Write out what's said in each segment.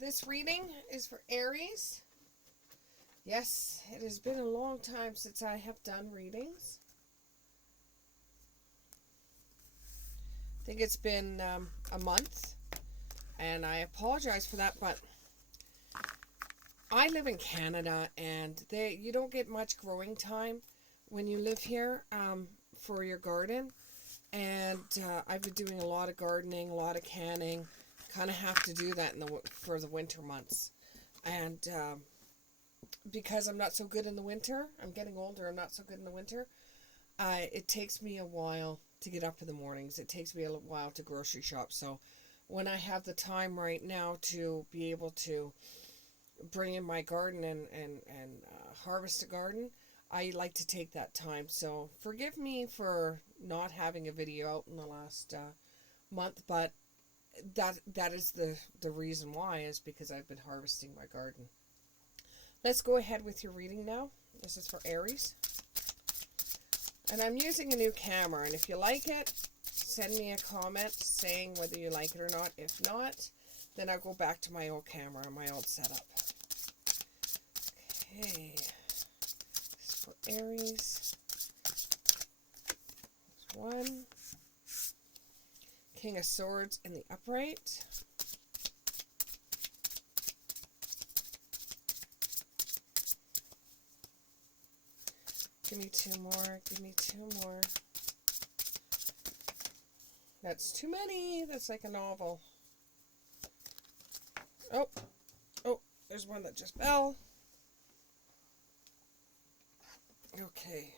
This reading is for Aries. Yes, it has been a long time since I have done readings. I think it's been a month, and I apologize for that, but I live in Canada, and you don't get much growing time when you live here for your garden. And I've been doing a lot of gardening, a lot of canning. Kind of have to do that for the winter months. And because I'm not so good in the winter, I'm getting older, I'm not so good in the winter, it takes me a while to get up in the mornings. It takes me a while to grocery shop. So when I have the time right now to be able to bring in my garden and harvest a garden, I like to take that time. So forgive me for not having a video out in the last month, but that is the reason why, is because I've been harvesting my garden. Let's go ahead with your reading now. This is for Aries. And I'm using a new camera, and if you like it, send me a comment saying whether you like it or not. If not, then I'll go back to my old camera and my old setup. Okay. This is for Aries. There's one. King of Swords in the upright. Give me two more. Give me two more. That's too many. That's like a novel. Oh. Oh, there's one that just fell. Okay.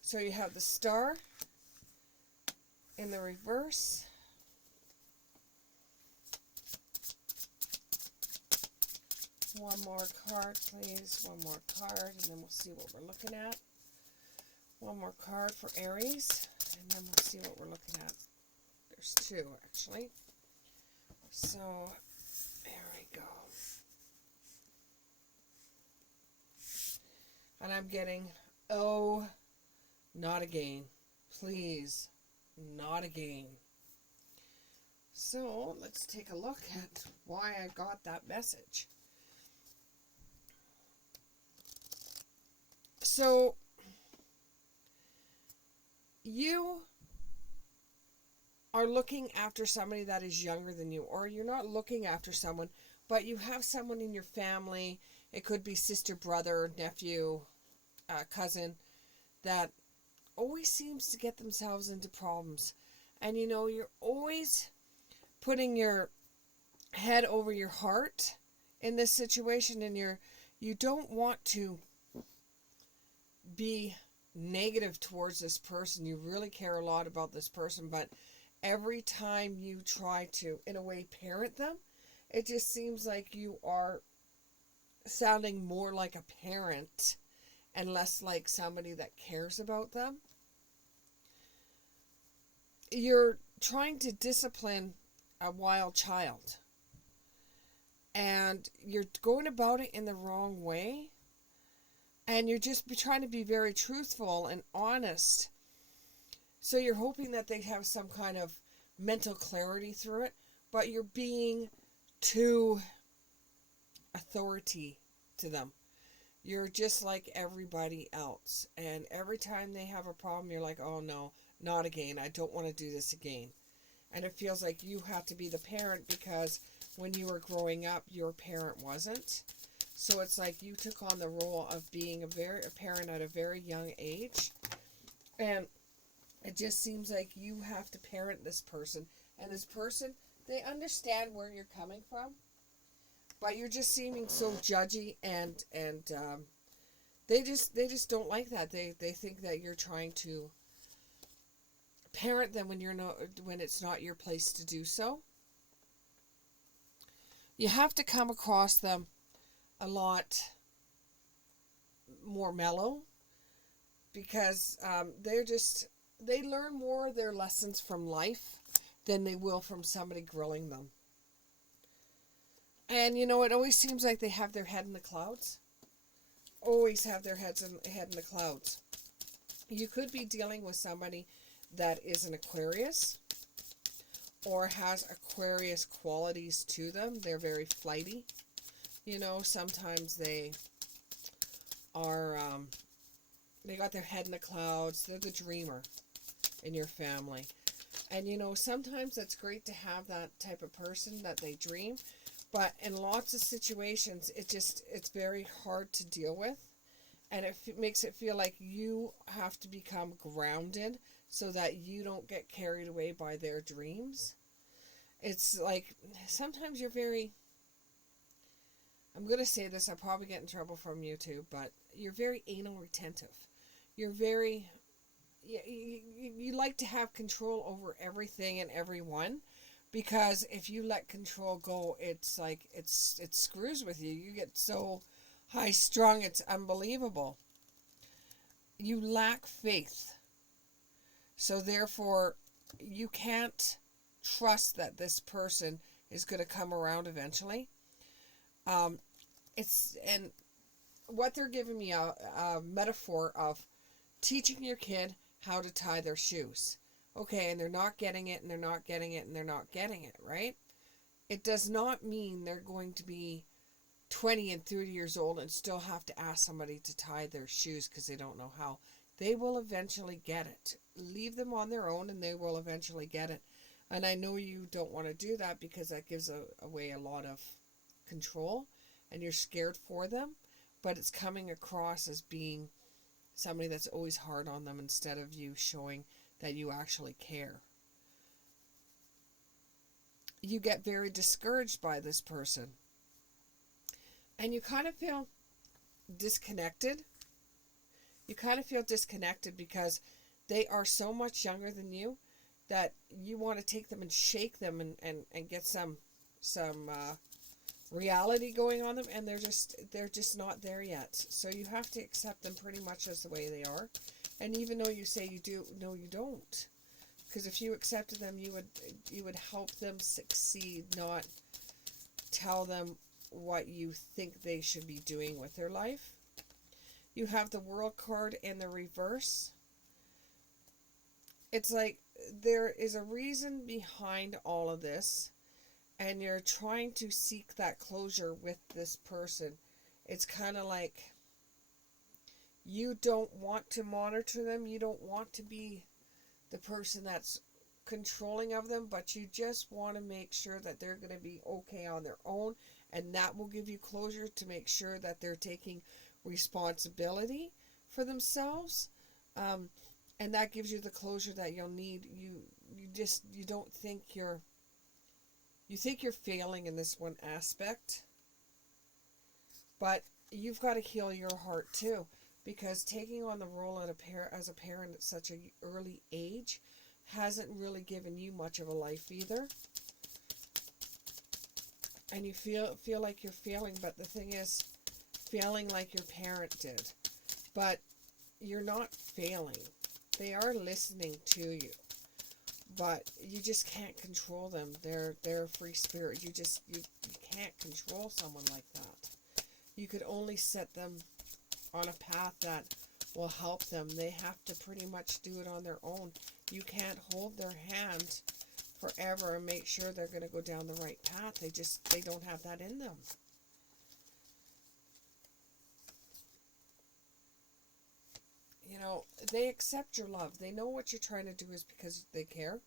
So you have the Star in the reverse. One more card, please. One more card, and then we'll see what we're looking at. One more card for Aries, and then we'll see what we're looking at. There's two, actually. So, there we go. And I'm getting, oh, not again. Please, not again. So, let's take a look at why I got that message. So, you are looking after somebody that is younger than you, or you're not looking after someone, but you have someone in your family. It could be sister, brother, nephew, cousin, that always seems to get themselves into problems. And you know, you're always putting your head over your heart in this situation, and you don't want to be negative towards this person. You really care a lot about this person, but every time you try to, in a way, parent them, it just seems like you are sounding more like a parent and less like somebody that cares about them. You're trying to discipline a wild child, and you're going about it in the wrong way, and you're just trying to be very truthful and honest. So you're hoping that they have some kind of mental clarity through it, but you're being too authority to them. You're just like everybody else, and every time they have a problem, you're like, oh no, not again. I don't want to do this again. And it feels like you have to be the parent, because when you were growing up, your parent wasn't. So it's like you took on the role of being a parent at a very young age. And it just seems like you have to parent this person. And this person, they understand where you're coming from, but you're just seeming so judgy, and they just don't like that. They think that you're trying to parent them when it's not your place to do so. You have to come across them a lot more mellow, because they learn more of their lessons from life than they will from somebody grilling them. And you know, it always seems like they have their head in the clouds. Always have their head in the clouds. You could be dealing with somebody that is an Aquarius, or has Aquarius qualities to them. They're very flighty. You know, sometimes they are, they got their head in the clouds. They're the dreamer in your family. And, you know, sometimes it's great to have that type of person that they dream. But in lots of situations, it's very hard to deal with. And it makes it feel like you have to become grounded so that you don't get carried away by their dreams. It's like sometimes you're very, I'm going to say this, I'll probably get in trouble from YouTube, but you're very anal retentive. You're very, you like to have control over everything and everyone, because if you let control go, it's like, it screws with you. You get so high strung, it's unbelievable. You lack faith. So therefore, you can't trust that this person is going to come around eventually. And what they're giving me a metaphor of teaching your kid how to tie their shoes. Okay, and they're not getting it, and they're not getting it, and they're not getting it, right? It does not mean they're going to be 20 and 30 years old and still have to ask somebody to tie their shoes because they don't know how. They will eventually get it. Leave them on their own and they will eventually get it. And I know you don't want to do that because that gives away a lot of control and you're scared for them, but it's coming across as being somebody that's always hard on them instead of you showing that you actually care. You get very discouraged by this person and you kind of feel disconnected. You kind of feel disconnected because they are so much younger than you that you want to take them and shake them and get some reality going on them, and they're just not there yet. So you have to accept them pretty much as the way they are. And even though you say you do, no, you don't. Because if you accepted them, you would help them succeed, not tell them what you think they should be doing with their life. You have the World card in the reverse. It's like there is a reason behind all of this, and you're trying to seek that closure with this person. It's kind of like you don't want to monitor them. You don't want to be the person that's controlling of them, but you just want to make sure that they're going to be okay on their own, and that will give you closure to make sure that they're taking responsibility for themselves, and that gives you the closure that you'll need. You don't think you think you're failing in this one aspect, but you've got to heal your heart too, because taking on the role as a parent at such an early age hasn't really given you much of a life either, and you feel like you're failing. But the thing is, failing like your parent did, but you're not failing. They are listening to you, but you just can't control them. They're a free spirit. You can't control someone like that. You could only set them on a path that will help them. They have to pretty much do it on their own. You can't hold their hand forever and make sure they're going to go down the right path. They don't have that in them. You know, they accept your love. They know what you're trying to do is because they care.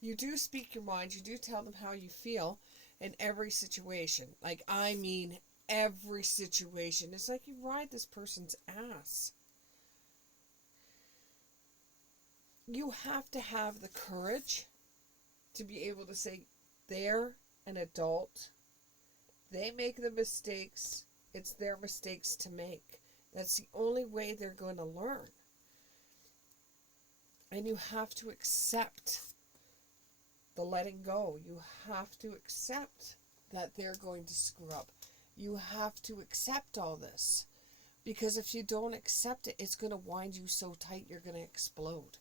You do speak your mind. You do tell them how you feel in every situation. Like, I mean, every situation. It's like you ride this person's ass. You have to have the courage to be able to say, they're an adult. They make the mistakes. It's their mistakes to make. That's the only way they're going to learn. And you have to accept the letting go. You have to accept that they're going to screw up. You have to accept all this. Because if you don't accept it, it's going to wind you so tight you're going to explode.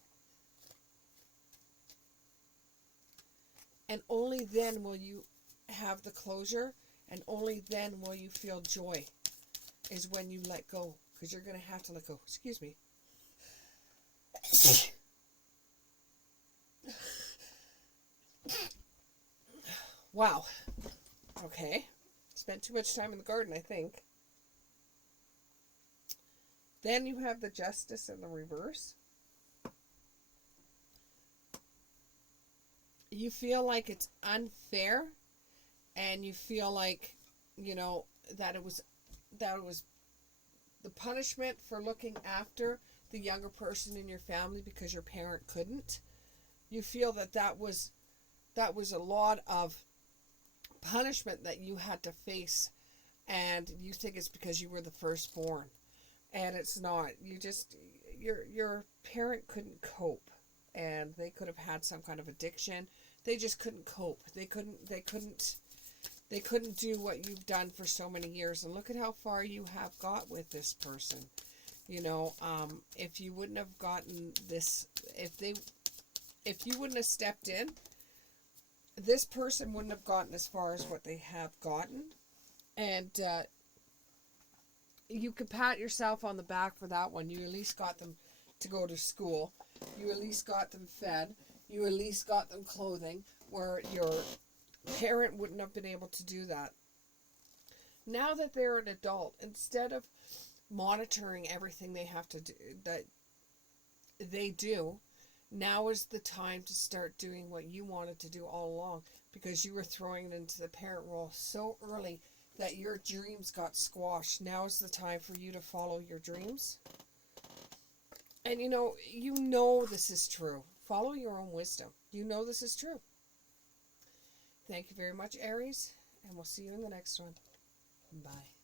And only then will you have the closure, and only then will you feel joy, is when you let go. Because you're going to have to let go. Excuse me. Wow. Okay. Spent too much time in the garden, I think. Then you have the Justice in the reverse. You feel like it's unfair, and you feel like, you know, that it was the punishment for looking after the younger person in your family because your parent couldn't. You feel that that was a lot of punishment that you had to face, and you think it's because you were the firstborn, and it's not. Your parent couldn't cope, and they could have had some kind of addiction. They just couldn't cope. They couldn't do what you've done for so many years. And look at how far you have got with this person. If you wouldn't have gotten this, if you wouldn't have stepped in, this person wouldn't have gotten as far as what they have gotten. And you could pat yourself on the back for that one. You at least got them to go to school. You at least got them fed. You at least got them clothing, where your parent wouldn't have been able to do that. Now that they're an adult, instead of monitoring everything they have to do, that they do, now is the time to start doing what you wanted to do all along, because you were throwing it into the parent role so early that your dreams got squashed. Now is the time for you to follow your dreams. And you know this is true. Follow your own wisdom. You know this is true. Thank you very much, Aries, and we'll see you in the next one. Bye.